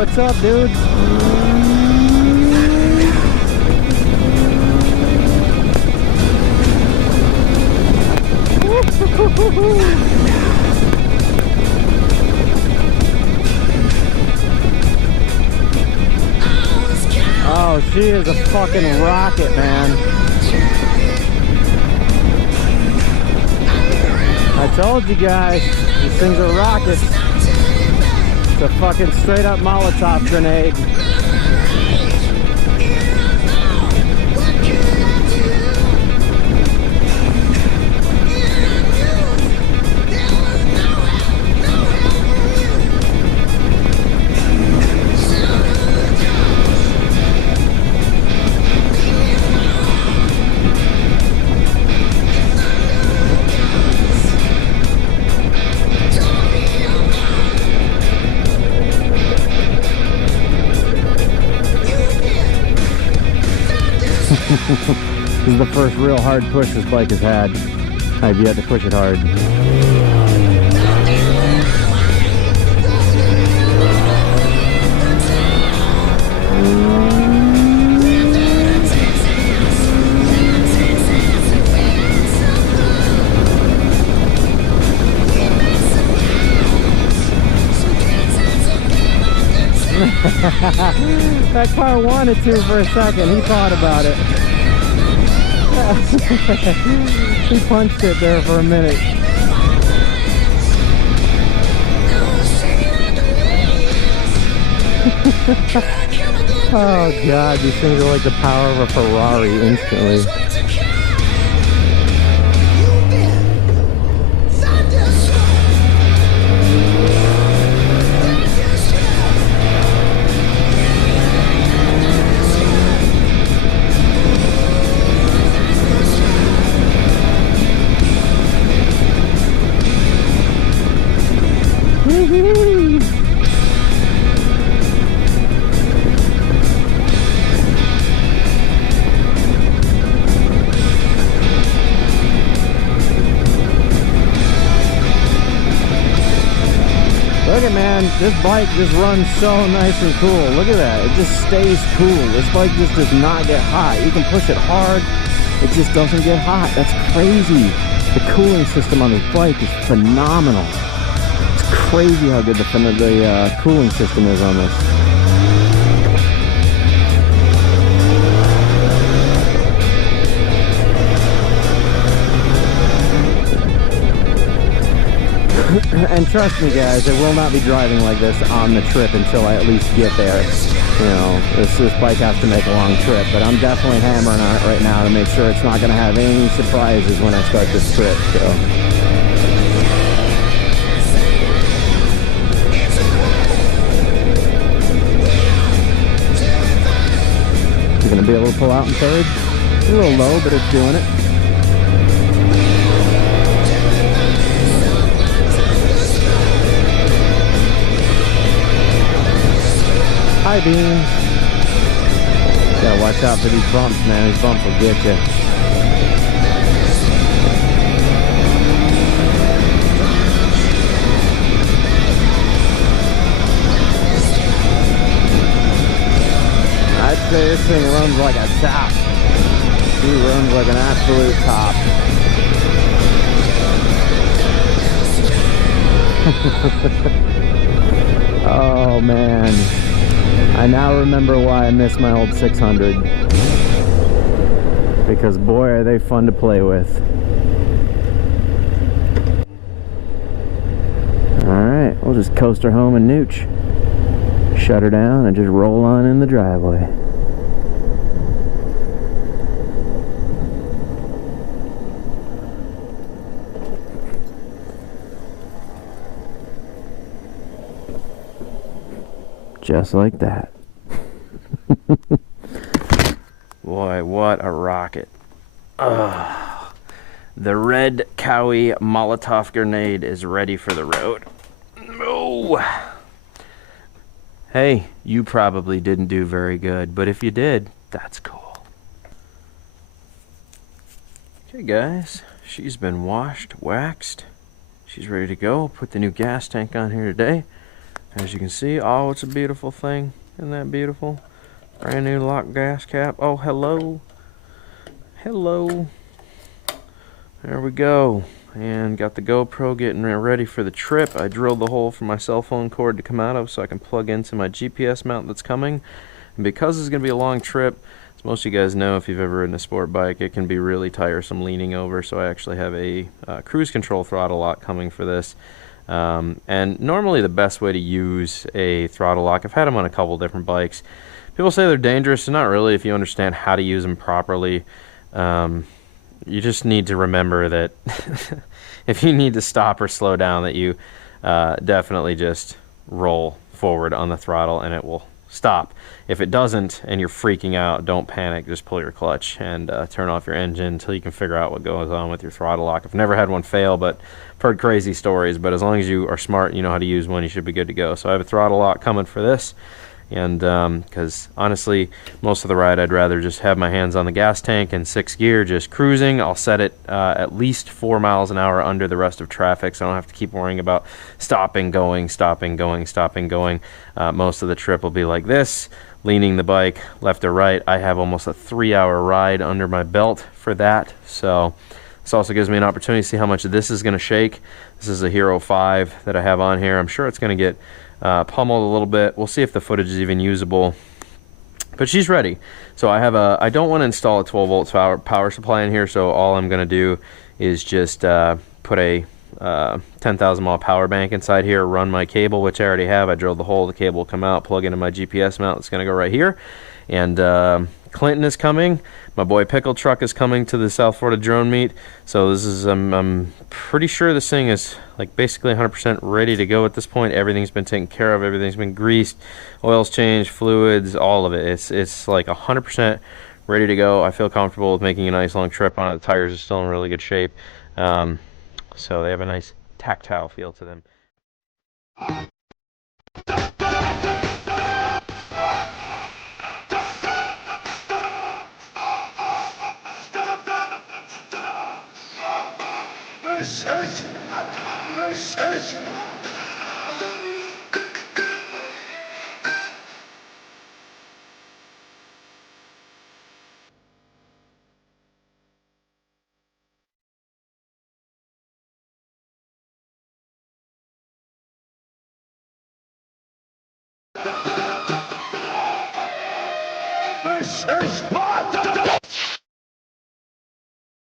what's up, dude? Oh, she is a fucking rocket, man. I told you guys, these things are rockets. It's a fucking straight up Molotov grenade. This is the first real hard push this bike has had. I've yet to push it hard. That car wanted to for a second. He thought about it. He punched it there for a minute. Oh god, these things are like the power of a Ferrari instantly. Look at, man, this bike just runs so nice and cool. Look at that, it just stays cool. This bike just does not get hot. You can push it hard, it just doesn't get hot. That's crazy. The cooling system on this bike is phenomenal. It's crazy how good the cooling system is on this. And trust me guys, I will not be driving like this on the trip until I at least get there. You know, this bike has to make a long trip, but I'm definitely hammering on it right now to make sure it's not going to have any surprises when I start this trip, so. You're going to be able to pull out in third? It's a little low, but it's doing it. High beams. Gotta watch out for these bumps, man. These bumps will get you. I'd say this thing runs like a top. She runs like an absolute top. Oh man. I now remember why I miss my old 600. Because boy are they fun to play with. Alright, we'll just coast her home and nooch. Shut her down and just roll on in the driveway. Just like that. Boy, what a rocket. Ugh. The red Cowie Molotov grenade is ready for the road. Oh. Hey, you probably didn't do very good, but if you did, that's cool. Okay guys, she's been washed, waxed. She's ready to go. Put the new gas tank on here today. As you can see, oh, it's a beautiful thing. Isn't that beautiful? Brand new lock gas cap. Oh, hello. Hello. There we go. And got the GoPro getting ready for the trip. I drilled the hole for my cell phone cord to come out of so I can plug into my GPS mount that's coming. And because it's going to be a long trip, as most of you guys know, if you've ever ridden a sport bike, it can be really tiresome leaning over. So I actually have a cruise control throttle lock coming for this. And normally the best way to use a throttle lock, I've had them on a couple different bikes. People say they're dangerous, and not really if you understand how to use them properly. You just need to remember that if you need to stop or slow down, that you definitely just roll forward on the throttle and it will stop. If it doesn't and you're freaking out, don't panic. Just pull your clutch and turn off your engine until you can figure out what goes on with your throttle lock. I've never had one fail, but I've heard crazy stories. But as long as you are smart and you know how to use one, you should be good to go. So I have a throttle lock coming for this. And because honestly, most of the ride I'd rather just have my hands on the gas tank in 6th gear, just cruising. I'll set it at least 4 miles an hour under the rest of traffic, so I don't have to keep worrying about stopping, going, stopping, going, stopping, going. Most of the trip will be like this, leaning the bike left or right. I have almost a 3-hour ride under my belt for that, so this also gives me an opportunity to see how much this is going to shake. This is a Hero 5 that I have on here. I'm sure it's going to get pummeled a little bit. We'll see if the footage is even usable, but she's ready. So I don't want to install a 12 volt power supply in here, so all I'm going to do is just put a 10,000 mAh power bank inside here, run my cable, which I already have. I drilled the hole, the cable will come out, plug into my GPS mount. It's going to go right here. And Clinton is coming. My boy Pickle Truck is coming to the South Florida drone meet. So this is, I'm pretty sure this thing is like basically 100% ready to go at this point. Everything's been taken care of. Everything's been greased, oils changed, fluids, all of it. It's like 100% ready to go. I feel comfortable with making a nice long trip on it. The tires are still in really good shape. So they have a nice tactile feel to them. This is Sparta!